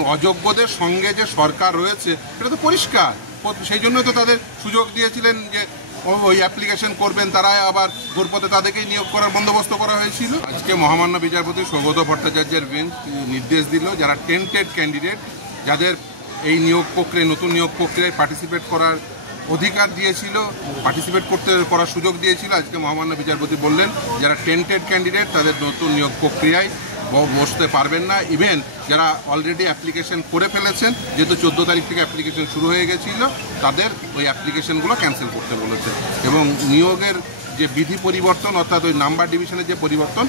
অযোগ্যদের সঙ্গে যে সরকার রয়েছে এটা তো পরিষ্কার, সেই জন্যই তো তাদের সুযোগ দিয়েছিলেন যে ওই অ্যাপ্লিকেশন করবেন, তারা আবার ঘুরপথে তাদেরকেই নিয়োগ করার বন্দোবস্ত করা হয়েছিল। আজকে মহামান্য বিচারপতি সৌগত ভট্টাচার্যের বেঞ্চ নির্দেশ দিল যারা টেন্টেড ক্যান্ডিডেট, যাদের এই নিয়োগ প্রক্রিয়ায় নতুন নিয়োগ প্রক্রিয়ায় পার্টিসিপেট করার অধিকার দিয়েছিল, পার্টিসিপেট করার সুযোগ দিয়েছিল, আজকে মহামান্য বিচারপতি বললেন যারা টেন্টেড ক্যান্ডিডেট তাদের নতুন নিয়োগ প্রক্রিয়ায় বসতে পারবেন না। ইভেন যারা অলরেডি অ্যাপ্লিকেশন করে ফেলেছেন, যেহেতু 14 তারিখ থেকে অ্যাপ্লিকেশন শুরু হয়ে গেছিল, তাদের ওই অ্যাপ্লিকেশনগুলো ক্যান্সেল করতে বলেছে। এবং নিয়োগের যে বিধি পরিবর্তন অর্থাৎ ওই নাম্বার ডিভিশনের যে পরিবর্তন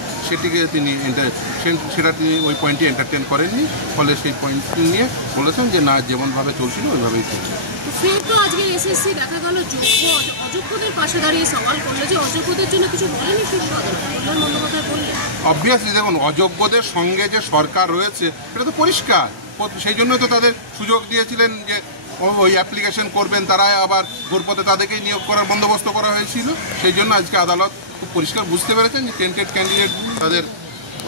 সেটা তিনি ওই পয়েন্টটি এন্টারটেন করেননি, ফলে সেই পয়েন্টটি নিয়ে বলেছেন যে না, যেমনভাবে চলছিল ওইভাবেই চলছে। ফের তো আজকে এসএসসি দেখা গেল অযোগ্যদের পাশে দাঁড়িয়ে সওয়াল করলো যে অযোগ্যদের জন্য কিছু বলেনি অবভিয়াসলি দেখুন, অযোগ্যদের সঙ্গে যে সরকার রয়েছে এটা তো পরিষ্কার, সেই জন্যই তো তাদের সুযোগ দিয়েছিলেন যে ওই অ্যাপ্লিকেশন করবেন, তারা আবার ঘুরপথে তাদেরকেই নিয়োগ করার বন্দোবস্ত করা হয়েছিল। সেই জন্য আজকে আদালত খুব পরিষ্কার বুঝতে পেরেছেন যে টেন্টেড ক্যান্ডিডেট তাদের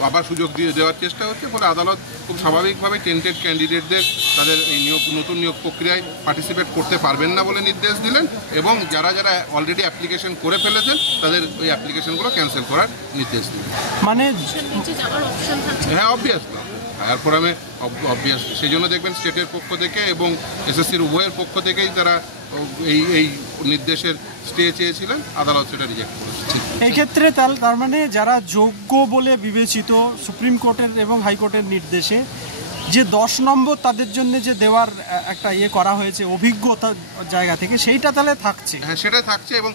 আবার সুযোগ দিয়ে দেওয়ার চেষ্টা হচ্ছে, ফলে আদালত খুব স্বাভাবিকভাবে টেন্টেড ক্যান্ডিডেটদের তাদের এই নতুন নিয়োগ প্রক্রিয়ায় পার্টিসিপেট করতে পারবেন না বলে নির্দেশ দিলেন, এবং যারা যারা অলরেডি অ্যাপ্লিকেশন করে ফেলেছেন তাদের ওই অ্যাপ্লিকেশনগুলো ক্যান্সেল করার নির্দেশ দিলেন। মানে হ্যাঁ, অবভিয়াসলি হায়ার ফোরামে অবভিয়াস, সেই জন্য দেখবেন স্টেটের পক্ষ থেকে এবং এসএসসির উভয়ের পক্ষ থেকেই তারা এই নির্দেশের স্টে চেয়েছিলেন, আদালত সেটা রিজেক্ট করেছে। এই ক্ষেত্রে তার মানে যারা যোগ্য বলে বিবেচিত সুপ্রিম কোর্টের এবং হাইকোর্টের নির্দেশে যে 10 নম্বর তাদের জন্য যে দেওয়ার একটা করা হয়েছে অভিজ্ঞতার জায়গা থেকে, সেইটা তাহলে থাকছে। হ্যাঁ, সেটাই থাকছে, এবং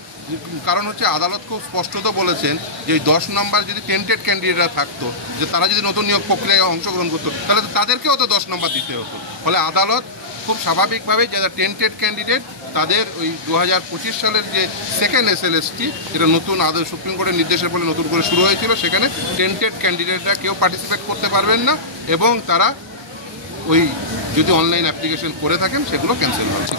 কারণ হচ্ছে আদালত খুব স্পষ্টত বলেছেন যে এই 10 নম্বর যদি টেন্টেড ক্যান্ডিডেটরা থাকতো, যে তারা যদি নতুন নিয়োগ প্রক্রিয়ায় অংশগ্রহণ করতো, তাহলে তাদেরকেও তো 10 নম্বর দিতে হতো। ফলে আদালত খুব স্বাভাবিকভাবে যারা টেন্টেড ক্যান্ডিডেট তাদের ওই 2025 সালের যে সেকেন্ড এসএলএসটি, যেটা নতুন সুপ্রিম কোর্টের নির্দেশের ফলে নতুন করে শুরু হয়েছিল, সেখানে টেন্টেড ক্যান্ডিডেটরা কেউ পার্টিসিপেট করতে পারবেন না, এবং তারা ওই যদি অনলাইন অ্যাপ্লিকেশন করে থাকেন সেগুলো ক্যান্সেল হচ্ছে।